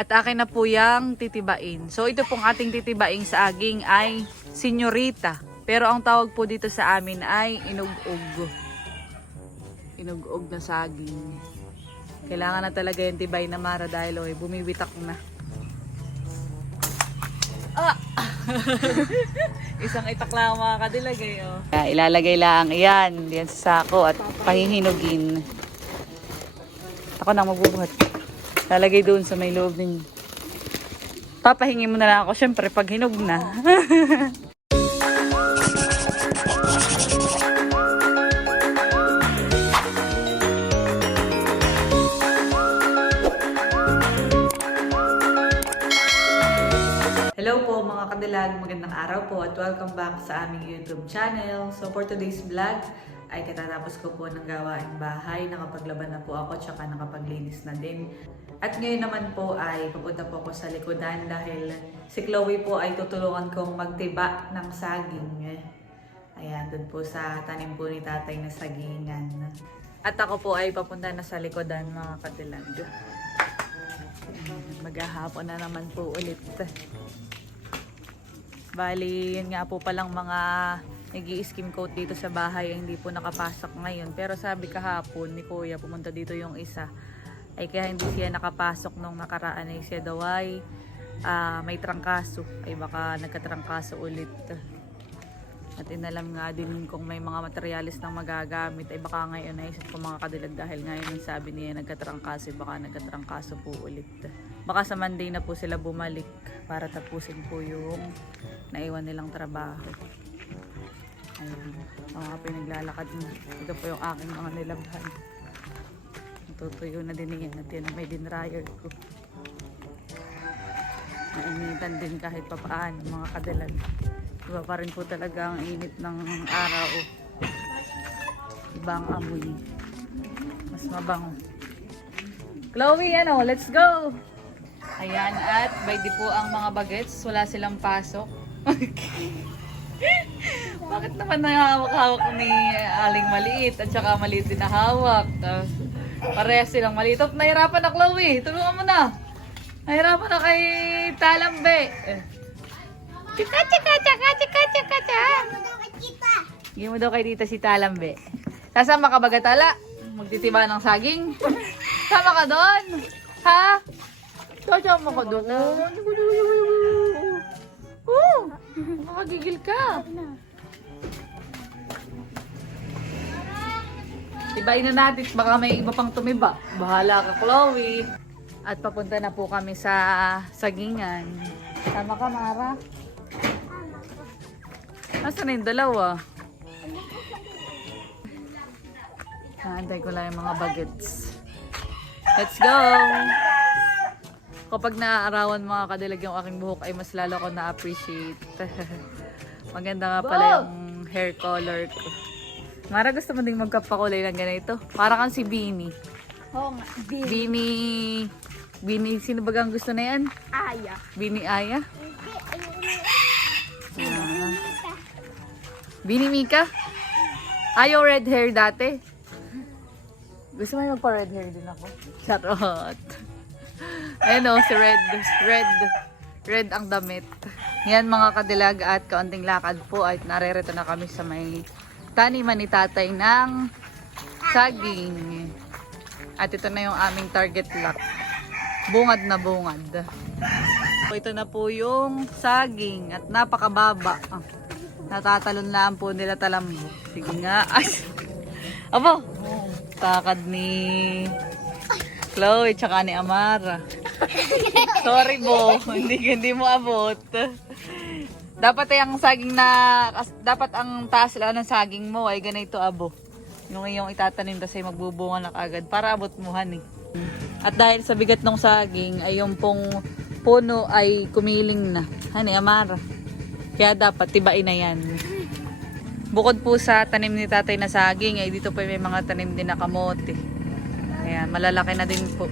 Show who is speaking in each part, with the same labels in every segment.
Speaker 1: At akin na po yung titibain. So ito pong ating titibaing sa aging ay senyorita. Pero ang tawag po dito sa amin ay inugog. Inugog na saging. Kailangan na talaga yung tibay na Mara dahil oy, bumibitak na. Ah! Isang itak lang ang mga kadilagay, oh. ilalagay lang yan, yan sa sako at pahihinugin. Ako na magbubuhat. Lalagay doon sa may loob ninyo. Papahingi mo na lang ako, syempre, pag hinog na. Hello po mga kadilag, magandang araw po at welcome back sa aming YouTube channel. So for today's vlog ay katatapos ko po ng gawaing bahay, nakapaglaban na po ako tsaka nakapaglinis na din. At ngayon naman po ay papunta po ako sa likodan dahil si Chloe po ay tutulungan kong magtiba ng saging. Ayan, doon po sa tanim po ni tatay na sagingan. At ako po ay papunta na sa likodan mga kadilag. Maghahapon na naman po ulit. Bali, yun nga po palang mga nag skim coat dito sa bahay ay hindi po nakapasok ngayon. Pero sabi kahapon ni Kuya, pumunta dito yung isa. Ay kaya hindi siya nakapasok nung nakaraan ay siya daw ay ah, may trangkaso. Ay baka nagkatrangkaso ulit. At inalam nga din kung may mga materialis na magagamit ay baka ngayon naisip ko mga kadilag dahil ngayon sabi niya nagkatrangkaso baka nagkatrangkaso po ulit. Baka sa Monday na po sila bumalik para tapusin po yung naiwan nilang trabaho. Ayun. Mga pinaglalakad na. Ito po yung aking mga nilabhan. Natutuyo na din yan at yan may dinryer ko. Nainitan din kahit papaano mga kadilag. Iba pa rin po talaga ang init ng araw. Ibang amoy. Mas mabango. Chloe, ano, let's go! Ayan, at by po ang mga bagets, wala silang pasok. Bakit naman nahawak-hawak ni Aling Maliit at saka Maliit din na hawak? Tapos, parehas silang maliit. Oh, nahirapan na Chloe, tulungan mo na. Nahirapan na kay Talambe. Eh. Chika, chika, chika, chika, chika, chika. Hindi mo daw kay dito si Talambe. Sasama ka ba gatala? Magtitiba ng saging? Sama ka doon? Ha? Sasama ka doon? Oo! Makakagigil ka. Tibayin na natin, baka may iba pang tumiba. Bahala ka, Chloe. At papunta na po kami sa sagingan. Tama ka, Mara? Nasaan na yung dalawa? Naantay ko lang yung mga bagets. Let's go! Kapag naaarawan mga kadilag yung aking buhok ay mas lalo ko na-appreciate. Maganda nga pala yung hair color ko. Mara, gusto mo ding magkapakulay ng ganito? Para kang si Beanie.
Speaker 2: Oo nga. Di.
Speaker 1: Beanie... Beanie, sino ba ang gusto na yan?
Speaker 2: Aya.
Speaker 1: Beanie Aya? Ah. Beanie Mika? Ayaw red hair dati. Gusto mo yung magpa-red hair din ako? Charot. Ayun o, si Red. Red. Red ang damit. Yan mga kadilag at kaunting lakad po at narerito na kami sa may taniman ni tatay ng saging. At ito na yung aming target lock. Bungad na bungad. Ito na po yung saging at napakababa. Natatalon lang po nila talambo. Sige nga. Ay. Abo. Takad ni Chloe tsaka ni Amara. Sorry bo, hindi hindi mo abot. Dapat ay ang saging na dapat ang taas lang ng saging mo ay ganito abo. Yung iyong itatanim kasi magbubunga na kagad para abot mo han eh. At dahil sa bigat ng saging ay yung pong puno ay kumiling na. Hani Amara. Kaya dapat tibain na yan. Bukod po sa tanim ni tatay na saging, ay dito po may mga tanim din na kamote. Ayan, malalaki na din po.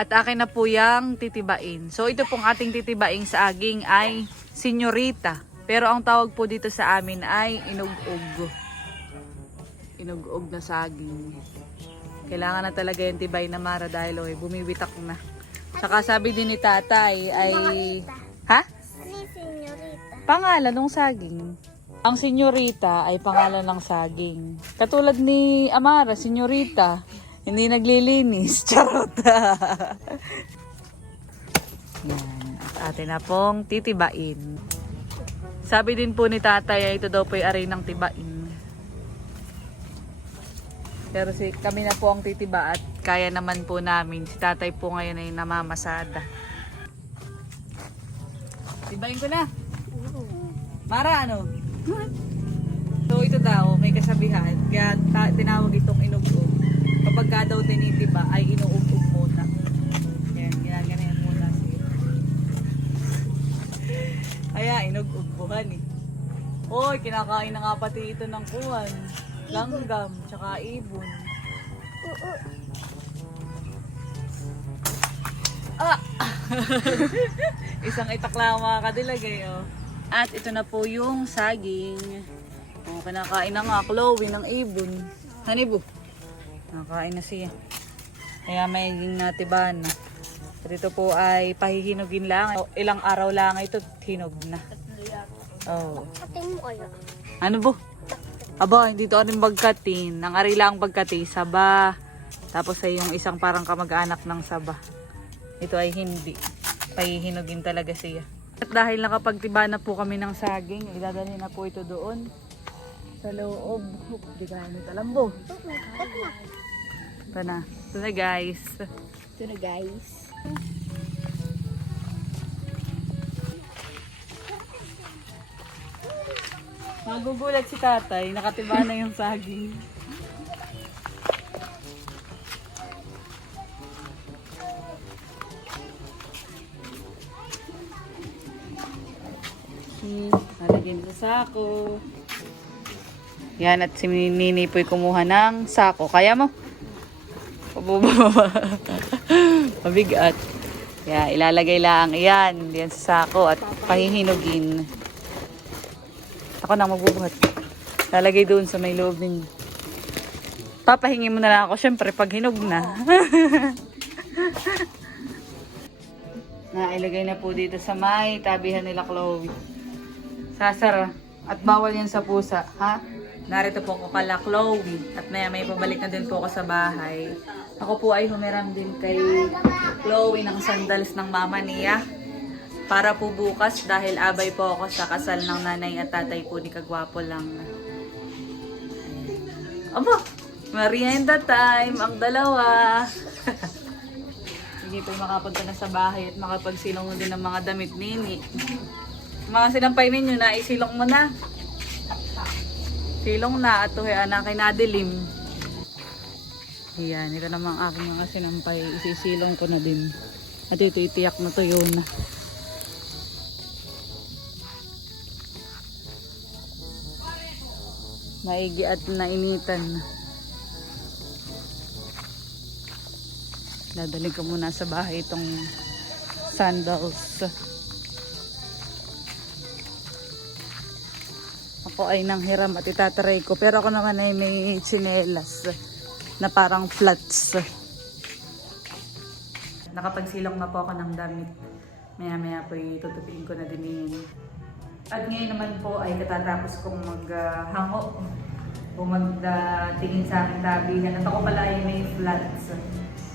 Speaker 1: At akin na po yung titibain. So ito pong ating titibaing sa aging ay senyorita. Pero ang tawag po dito sa amin ay inugog. Inugog na saging. Kailangan na talaga yung tibay na Mara dahil oh, bumibitak na. Saka sabi din ni tatay ay... Ha?
Speaker 2: Ni senyorita.
Speaker 1: Pangalan ng saging. Ang senyorita ay pangalan ng saging. Katulad ni Amara, senyorita, hindi naglilinis. Charot. Yan. At atin na pong titibain. Sabi din po ni tatay ay ito daw po ay aray ng tibain. Pero si kami na po ang titiba at kaya naman po namin. Si tatay po ngayon ay namamasada. Tibain ko na. Mara, ano? So, ito daw, may kasabihan. Kaya tinawag itong inugog. Kapag ka daw tinitiba, ay inuugog muna. Yan, ginaganan muna siya. Kaya, inugugbuhan eh. Oy, kinakain na nga pati ito ng kuwan. Langgam, tsaka ibon.
Speaker 2: Oo.
Speaker 1: Ah! Isang itak lang mga kadilagay, oh. At ito na po yung saging. Oh, kinakain na nga, Chloe ng ibon. Hanibo. Nakakain na siya. Kaya may natiban na. At ito po ay pahihinugin lang. O, Ilang araw lang ito, hinog na. Oh. Ano po? Aba, hindi to rin bagkatin. Ang ari lang bagkati, saba. Tapos ay yung isang parang kamag-anak ng saba. Ito ay hindi. Pahihinugin talaga siya. At dahil nakapagtiba na po kami ng saging, idadalhin na po ito doon. Sa loob. Hup, di ka na talambo.
Speaker 2: Ito na.
Speaker 1: Ito na guys.
Speaker 2: Ito na guys.
Speaker 1: Magugulat si tatay, nakatiba na yung saging. Sako. Yan, at si Nini po'y kumuha ng sako. Kaya mo? Pababa. Mabigat. Kaya ilalagay lang yan, yan sa sako at pahihinugin. Ako na magbubuhat. Lalagay doon sa may loob ninyo. Papahingi mo na lang ako, syempre, pag hinog na. Nailagay na po dito sa may tabihan nila Chloe. Sasara. At bawal yan sa pusa, ha? Narito po ako kala Chloe. At maya may pabalik na din po ako sa bahay. Ako po ay humiram din kay Chloe ng sandals ng mama niya. Para po bukas dahil abay po ako sa kasal ng nanay at tatay po ni Kagwapo lang. Aba, merienda time, ang dalawa. Sige po makapunta na sa bahay at makapagsilong din ng mga damit nini. Mga sinampay ninyo na isilong mo na. Silong na at tuhi anak kay nadilim. Yan, ito namang aking mga sinampay. Isisilong ko na din. At ito itiyak na tuyo na. Maigi at nainitan na. Dadalhin ko muna sa bahay itong sandals. Ako ay nanghiram at itataray ko. Pero ako naman ay may tsinelas na parang flats. Nakapagsilong na po ako ng damit. Maya maya po tutupiin ko na din yun. At ngayon naman po ay katatapos kong maghango o magtingin sa aking tabihan. At ako pala ay may flats.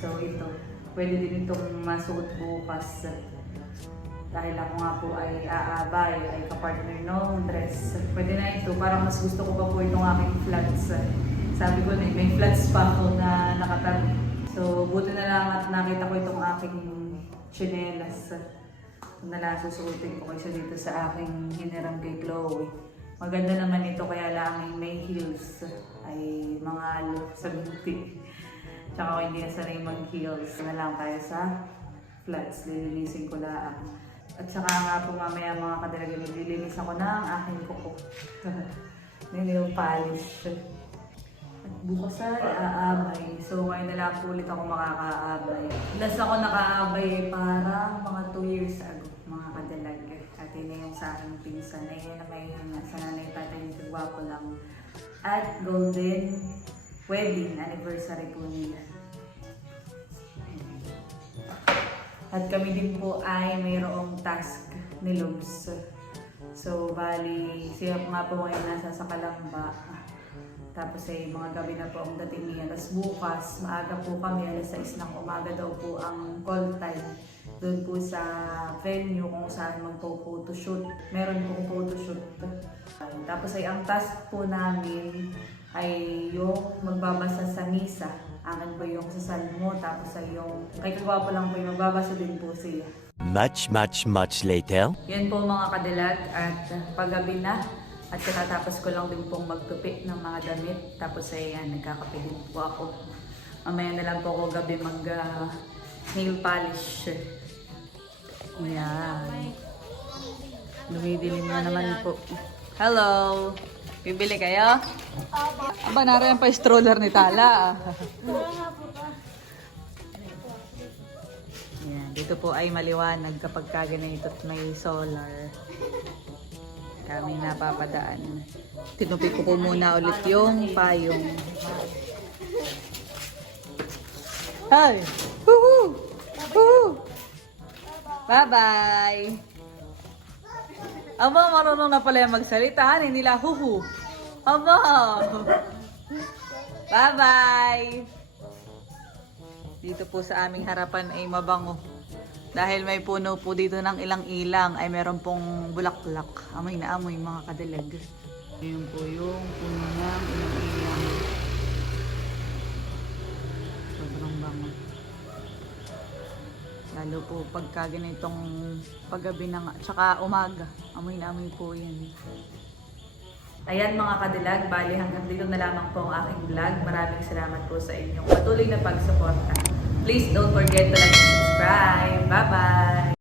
Speaker 1: So ito, pwede din itong masuot bukas. Dahil ako nga po ay aabay, ay kapartner ng dress. Pwede na ito, parang mas gusto ko pa po itong aking flats. Sabi ko na may flats pa ako na nakatabi. So buti na lang at nakita ko itong aking chinelas na lang ko kaysa dito sa aking hiniram kay Chloe. Maganda naman ito kaya lang ay may heels ay mga look sa binti. Tsaka hindi na sanay mag-heels. Na lang tayo sa flats. Lilinisin ko lang. At saka nga po mamaya mga kadalagan, maglilinis ako ng aking kuko. Nail polish. At bukas ay aabay. So ngayon na lang po ulit ako makakaabay. Last ako nakaabay ay parang mga 2 years ago, mga kadalag. At yun na yung sa aking pinsan. Ay yun na may yun na sa nanay tatay nito gwapo lang. At golden wedding anniversary po nila. At kami din po ay mayroong task ni Lubs. So, bali, siya nga po ngayon nasa sa Kalamba. Tapos ay mga gabi na po ang dating niya. Tapos bukas, maaga po kami, alas 6 ng umaga daw po ang call time. Doon po sa venue kung saan magpo-photoshoot. Meron pong photoshoot. Tapos ay ang task po namin ay yung magbabasa sa misa. Akin po yung sa salmo. Tapos ay yung kay Kagwapo lang po yung magbabasa din po siya.
Speaker 3: Much, much, much later.
Speaker 1: Yan po mga kadilag at paggabi na at katatapos ko lang din pong magtupi ng mga damit. Tapos ay yan, nagkakape din po ako. Mamaya na lang po ako gabi mag ah, nail polish. Yan. Lumidilim na naman po. Hello! Bibili kayo? Aba, nariyan pa stroller ni Tala. Yan, dito po ay maliwanag kapag kaganito at may solar. Kami napapadaan. Tinupi ko po muna ulit yung payong. Hi! Woohoo! Woohoo! Bye-bye! Aba, marunong na pala yung magsalita. Hindi nila huhu. Aba! Bye-bye! Dito po sa aming harapan ay mabango. Dahil may puno po dito ng ilang-ilang ay meron pong bulaklak. Amoy na amoy mga kadalag. Ayun po yung puno ng ilang-ilang. Lalo po pagka ganitong paggabi nga, tsaka umaga. Amoy na amoy po yan. Ayan mga kadilag, bali hanggang dito na lamang po ang aking vlog. Maraming salamat po sa inyong patuloy na pagsuporta. Please don't forget to like and subscribe. Bye-bye!